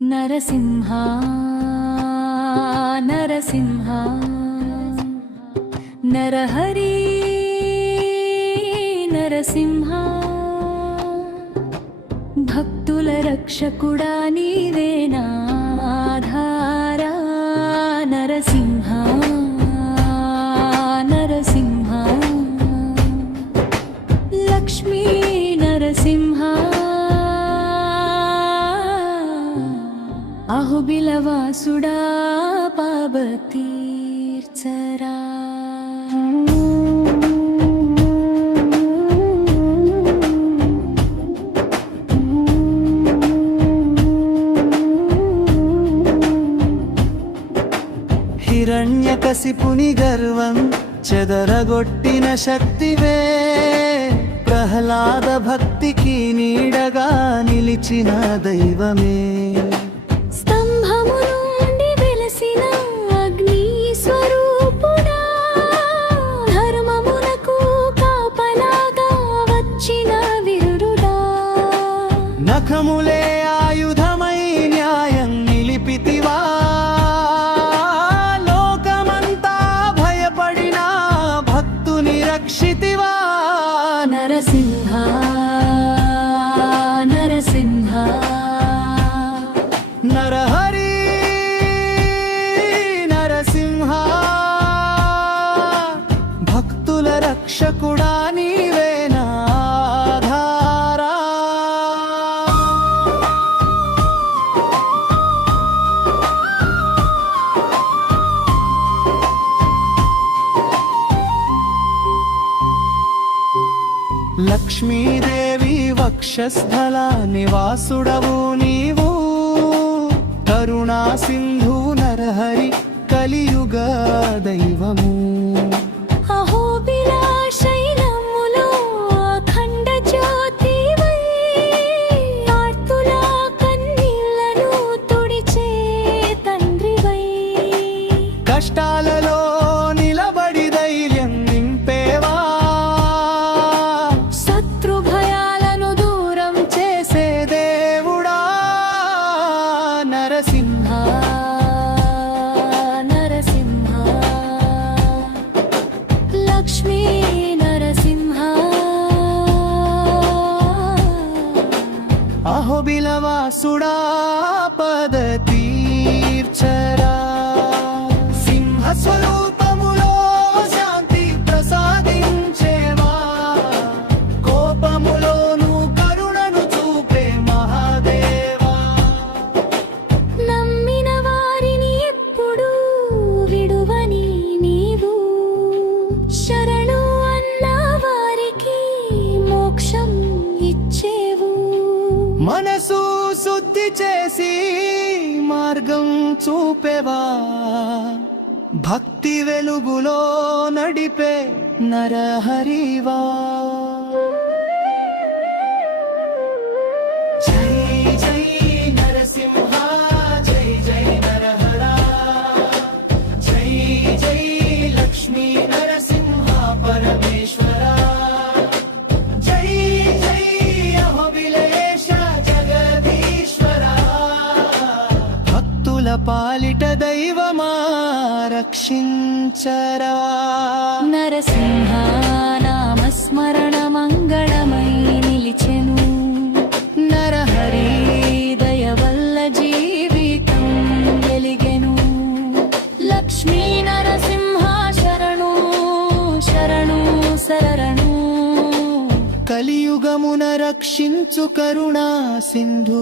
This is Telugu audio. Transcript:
నరసింహ నరసింహ నరహరి నరసింహ భక్తుల రక్షకుడా నీవేనా ఆధారా నరసింహ నరసింహ లక్ష్మీ నరసింహ అహోబిలవాసుడా పాపతీర్చరా హిరణ్యకశిపుని గర్వం చెదరగొట్టిన శక్తివే, ప్రహ్లాద భక్తికి నీడగా నిలిచిన దైవమే. స్తంభము నుండి వెలసిన అగ్ని స్వరూపుడా, ధర్మమునకు కాపలాగా వచ్చిన వీరుడా. నఖములే ఆయుధమై న్యాయం నిలిపితివా, లోకమంతా భయపడిన భక్తుని రక్షితివా. నరసింహ నరసింహ నరహరి నరసింహ భక్తుల రక్షకుడా నీవేనా ఆధారా. లక్ష్మీదేవి వక్షస్థల నివాసుడవు నీవు, కరుణా సింధు నరహరి కలియుగ దైవము. అహోబిలాశైలములో అఖండ జ్యోతివై, ఆర్తుల కన్నీళ్లను తుడిచే తండ్రివై. కష్టాలలో నిలబడి ధైర్యం నింపేవా, శత్రు భయాలను దూరం చేసే దేవుడా. నరసింహ నరసింహ లక్ష్మీ నరసింహ అహోబిలవాసుడా పద తీర్చరా. సింహ స్వరూపములో శాంతి ప్రసాదించేవా, కోపములోను కరుణను చూపే మహాదేవా. నమ్మిన వారిని ఎప్పుడు విడువని నీవు, శరణు అన్న వారికి మోక్షం ఇచ్చేవు. మనసు శుద్ధి చేసి మార్గం చూపేవా, భక్తి వెలుగులో నడిపే నరహరివా. జై జై నరసింహ జై జై నరహరా, జై జై లక్ష్మీ నరసింహ పరమేశ్వరా. జై జై అహోబిలేశ జగదీశ్వరా, భక్తుల పాలిట దైవమా రక్షించరా. నరసింహ నామస్మరణ మంగళమై నిలిచెను, నరహరి దయ వల్ల జీవితం వెలిగెను. లక్ష్మీ నరసింహ శరణు శరణు శరణు, కలియుగమున రక్షించు కరుణా సింధు